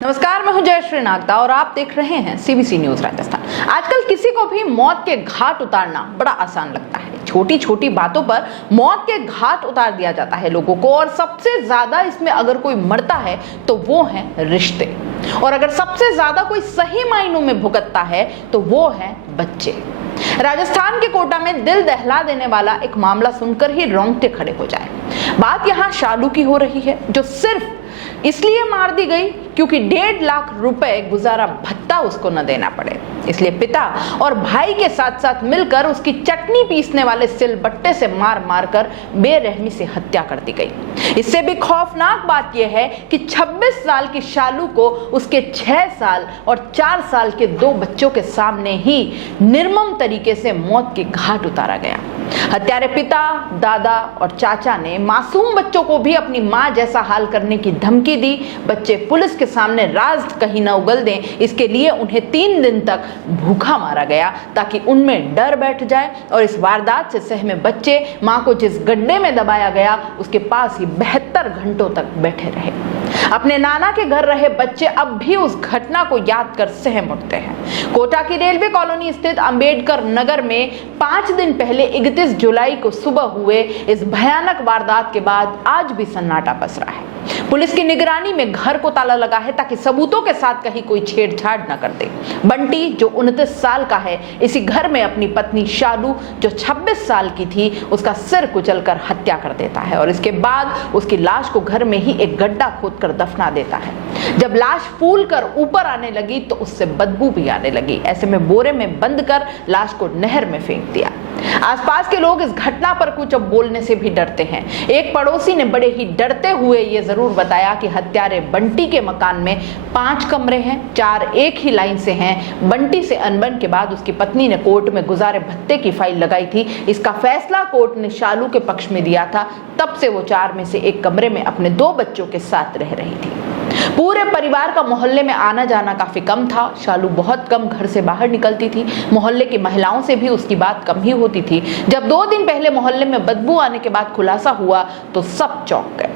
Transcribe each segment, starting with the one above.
नमस्कार, मैं हूं जयश्री नागदा और आप देख रहे हैं सीबीसी न्यूज राजस्थान। आजकल किसी को भी मौत के घाट उतारना बड़ा आसान लगता है। छोटी छोटी बातों पर मौत के घाट उतार दिया जाता है लोगों को, और सबसे ज्यादा इसमें अगर कोई मरता है तो वो है रिश्ते, और अगर सबसे ज्यादा कोई सही मायनों में भुगतता है तो वो है बच्चे। राजस्थान के कोटा में दिल दहला देने वाला एक मामला सुनकर ही रोंगटे खड़े हो जाए। बात यहाँ शालू की हो रही है, जो सिर्फ इसलिए मार दी गई क्योंकि 1.5 लाख रुपए गुजारा भत्ता उसको न देना पड़े। इसलिए पिता और भाई के साथ साथ मिलकर उसकी चटनी पीसने वाले सिलबट्टे से मार मार कर बेरहमी से हत्या कर दी गई। इससे भी खौफनाक बात यह है कि 26 साल की शालू को उसके 6 साल और 4 साल के 2 बच्चों के सामने ही निर्मम तरीके से मौत के घाट उतारा गया। हत्यारे पिता, दादा और चाचा ने मासूम बच्चों को भी अपनी मां जैसा हाल करने की धमकी दी। बच्चे पुलिस के सामने राज कहीं न उगल दें, इसके लिए उन्हें 3 दिन तक भूखा मारा गया ताकि उनमें डर बैठ जाए, और इस वारदात से सहमे बच्चे मां को जिस गड्ढे में दबाया गया उसके पास ही 72 घंटों तक बैठे रहे। अपने नाना के घर रहे बच्चे अब भी उस घटना को याद कर सहम उठते हैं। कोटा की रेलवे कॉलोनी स्थित अंबेडकर नगर में 5 दिन पहले 31 जुलाई को सुबह हुए इस भयानक वारदात के बाद आज भी सन्नाटा पसरा है। पुलिस की निगरानी में घर को ताला लगा है ताकि सबूतों के साथ कहीं कोई छेड़छाड़ न कर दे। बंटी, जो 29 साल का है, इसी घर में अपनी पत्नी शालू, जो 26 साल की थी, उसका सिर कुचलकर हत्या कर देता है, और इसके बाद उसकी लाश को घर में ही एक गड्ढा खोदकर दफना देता है। जब लाश फूल कर ऊपर आने लगी तो उससे बदबू भी आने लगी। ऐसे में बोरे में बंद कर लाश को नहर में फेंक दिया। आसपास के लोग इस घटना पर कुछ अब बोलने से भी डरते हैं। एक पड़ोसी ने बड़े ही डरते हुए ये जरूर बताया कि हत्यारे बंटी के मकान में 5 कमरे हैं, 4 एक ही लाइन से हैं। बंटी से अनबन के बाद उसकी पत्नी ने कोर्ट में गुजारे भत्ते की फाइल लगाई थी। इसका फैसला कोर्ट ने शालू के पक्ष में दिया था। तब से वो 4 में से एक कमरे में अपने 2 बच्चों के साथ रह रही थी। पूरे परिवार का मोहल्ले में आना जाना काफी कम था। शालू बहुत कम घर से बाहर निकलती थी। मोहल्ले की महिलाओं से भी उसकी बात कम ही होती थी। जब 2 दिन पहले मोहल्ले में बदबू आने के बाद खुलासा हुआ तो सब चौंक गए।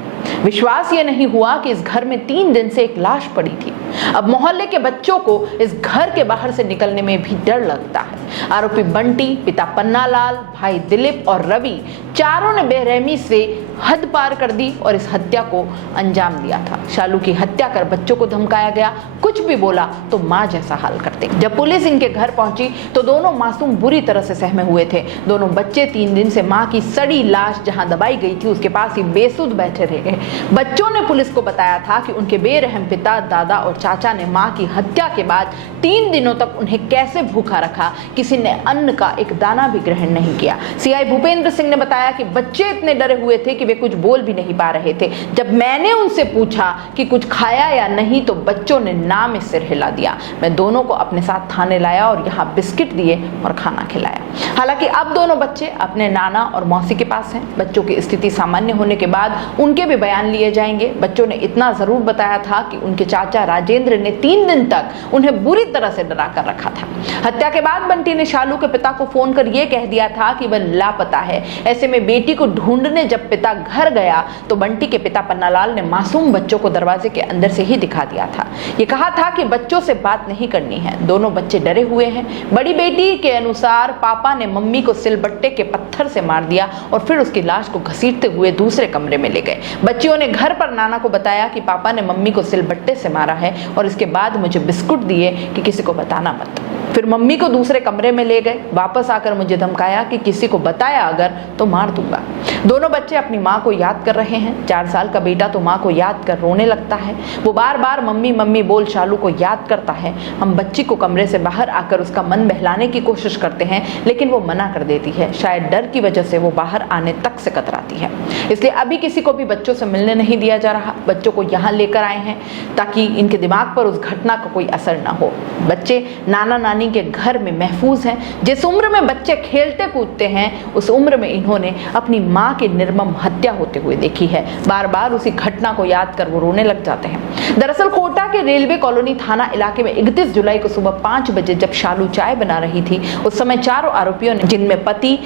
विश्वास ये नहीं हुआ कि इस घर में 3 दिन से एक लाश पड़ी थी। अब मोहल्ले के बच्चों को इस घर के बाहर से निकलने में भी डर लगता है। आरोपी बंटी, पिता पन्नालाल, भाई दिलीप और रवि, चारों ने बेरहमी से हद पार कर दी और इस हत्या को अंजाम दिया था। शालू की हत्या कर बच्चों को धमकाया गया। कुछ भी बोला तो मां जैसा हाल करते। जब पुलिस इनके घर पहुंची तो दोनों मासूम बुरी तरह से सहमे हुए थे। दोनों बच्चे 3 दिन से मां की सड़ी लाश जहां दबाई गई थी उसके पास ही बेसुध बैठे रहे। बच्चों ने पुलिस को बताया था कि उनके बेरहम पिता, दादा और चाचा ने मां की हत्या के बाद 3 दिनों तक उन्हें कैसे भूखा रखा। किसी ने अन्न का एक दाना भी ग्रहण नहीं किया। सीआई भूपेंद्र सिंह ने बताया कि बच्चे इतने डरे हुए थे कि वे कुछ बोल भी नहीं पा रहे थे। जब मैंने उनसे पूछा कि कुछ खाया या नहीं तो बच्चों ने ना में सिर हिला दिया। मैं दोनों को अपने साथ थाने लाया और यहाँ बिस्किट दिए और खाना खिलाया। हालांकि अब दोनों बच्चे अपने नाना और मौसी के पास हैं। बच्चों की स्थिति सामान्य होने के बाद उनके भी बयान लिए जाएंगे। बच्चों ने इतना जरूर बताया था कि उनके चाचा राजेंद्र ने 3 दिन तक उन्हें बुरी तरह से डरा कर रखा था। हत्या के बाद बंटी ने शालू के पिता को फोन कर यह कह दिया था कि वह लापता है। ऐसे में बेटी को ढूंढने जब पिता घर गया तो बंटी के पिता पन्नालाल ने मासूम बच्चों को दरवाजे के अंदर से ही दिखा दिया था। ये कहा था कि बच्चों से बात नहीं करनी है। दोनों बच्चे डरे हुए हैं। बड़ी बेटी के अनुसार पापा ने मम्मी को सिलबट्टे के पत्थर से मार दिया और फिर उसकी लाश को घसीटते हुए दूसरे कमरे में ले गए। बच्चियों ने घर पर नाना को बताया कि पापा ने मम्मी को सिलबट्टे से मारा है और इसके बाद मुझे बिस्कुट दिए कि किसी को बताना मत। फिर मम्मी को दूसरे कमरे में ले गए। वापस आकर मुझे धमकाया कि किसी को बताया अगर तो मार दूंगा। दोनों बच्चे अपनी माँ को याद कर रहे हैं। 4 साल का बेटा तो माँ को याद कर रोने लगता है। वो बार बार मम्मी मम्मी बोल शालू को याद करता है। हम बच्ची को कमरे से बाहर आकर उसका मन बहलाने की कोशिश करते हैं लेकिन वो मना कर देती है। शायद डर की वजह से वो बाहर आने तक से कतराती है। इसलिए अभी किसी को भी बच्चों से मिलने नहीं दिया जा रहा। बच्चों को यहाँ लेकर आए हैं ताकि इनके दिमाग पर उस घटना का कोई असर ना हो। बच्चे नाना नानी के घर में महफूज हैं। जिस उम्र में बच्चे खेलते कूदते हैं उस उम्र में इन्होंने अपनी माँ की निर्मम हत्या होते हुए देखी है। बार बार उसी घटना को याद कर वो रोने लग जाते हैं। दरअसल कोटा के रेलवे कॉलोनी थाना इलाके में 31 जुलाई को सुबह 5 बजे जब शालू चाय बना रही थी उस समय चारों आरोपियों ने, जिनमें पति,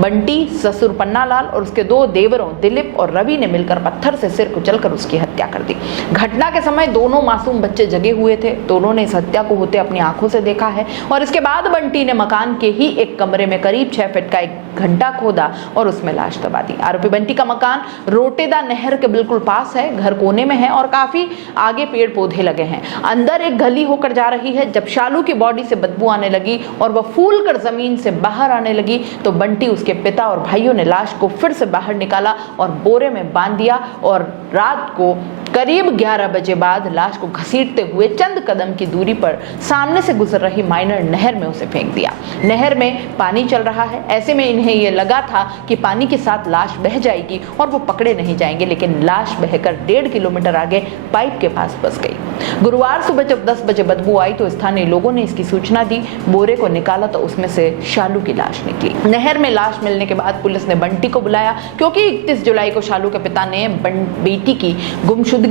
बंटी, ससुर पन्नालाल और उसके 2 देवरों दिलीप और रवि ने मिलकर पत्थर से सिर कुचलकर उसकी हत्या कर दी। घटना के समय दोनों मासूम बच्चे जगे हुए थे। दोनों ने इस हत्या को होते अपनी आंखों से देखा है और इसके बाद बंटी ने मकान के ही एक कमरे में करीब 6 फीट का एक गड्ढा खोदा और उसमें लाश दबा दी। आरोपी बंटी का मकान रोटेदा नहर के बिल्कुल पास है, घर कोने में है और काफी आगे पेड़ पौधे लगे हैं। अंदर एक गली होकर जा रही है। जब शालू की बॉडी से बदबू आने लगी और वह फूल कर जमीन से बाहर आने लगी तो बंटी, उसके पिता और भाइयों ने लाश को फिर से बाहर निकाला और बोरे में बांध दिया और रात को करीब 11 बजे बाद लाश को घसीटते हुए चंद कदम की दूरी पर सामने से गुजर रही माइनर नहर में उसे फेंक दिया। नहर में पानी चल रहा है, ऐसे में इन्हें यह लगा था कि पानी के साथ लाश बह जाएगी और वो पकड़े नहीं जाएंगे, लेकिन लाश बहकर 1.5 किलोमीटर आगे पाइप के पास फंस गई। गुरुवार सुबह जब 10 बजे बदबू आई तो स्थानीय लोगों ने इसकी सूचना दी। बोरे को निकाला तो उसमें से शालू की लाश निकली। नहर में लाश मिलने के बाद पुलिस ने बंटी को बुलाया, क्योंकि 31 जुलाई को शालू के पिता ने बेटी की गुमशुदगी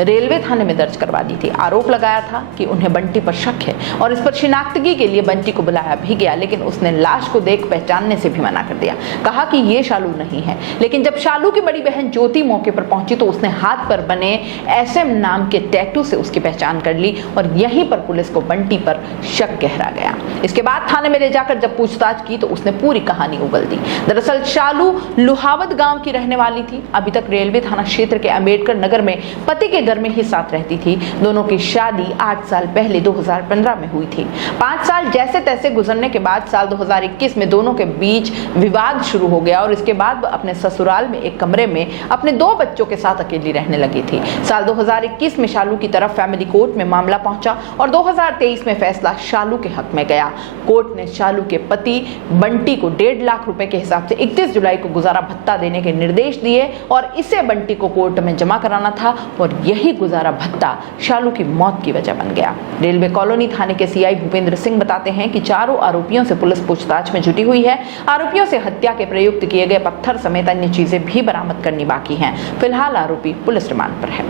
रेलवे थाने में दर्ज करवा दी थी। आरोप लगाया था कि उन्हें बंटी पर शक है और इस पर शिनाख्तगी के लिए बंटी को बुलाया भी गया, लेकिन उसने लाश को देख पहचानने से भी मना कर दिया। कहा कि ये शालू नहीं है। लेकिन जब शालू की बड़ी बहन ज्योति मौके पर पहुंची तो उसने हाथ पर बने SM नाम के टैटू से उसकी पहचान कर ली और यहीं पर पुलिस को बंटी पर शक गहरा गया। इसके बाद थाने में ले जाकर जब पूछताछ की तो उसने पूरी कहानी उगल दी। दरअसल शालू लुहावत गांव की रहने वाली थी। अभी तक रेलवे थाना क्षेत्र के अंबेडकर नगर में पति के घर में ही साथ रहती थी। दोनों की शादी 8 साल पहले 2015 में हुई थी। 5 साल जैसे तैसे गुजरने के बाद साल 2021 में दोनों के बीच विवाद शुरू हो गया और इसके बाद अपने ससुराल में एक कमरे में अपने 2 बच्चों के साथ अकेली रहने लगी थी। साल 2021 में शालू की तरफ फैमिली कोर्ट में मामला पहुंचा और 2023 में फैसला शालू के हक में गया। कोर्ट ने शालू के पति बंटी को 1.5 लाख रुपए के हिसाब से 31 जुलाई को गुजारा भत्ता देने के निर्देश दिए और इसे बंटी को कोर्ट में जमा कराना था और यही गुजारा भत्ता शालू की मौत की वजह बन गया। रेलवे कॉलोनी थाने के CI भूपेंद्र सिंह बताते हैं कि चारों आरोपियों से पुलिस पूछताछ में जुटी हुई है। आरोपियों से हत्या के प्रयुक्त किए गए पत्थर समेत अन्य चीजें भी बरामद करनी बाकी हैं। फिलहाल आरोपी पुलिस रिमांड पर है।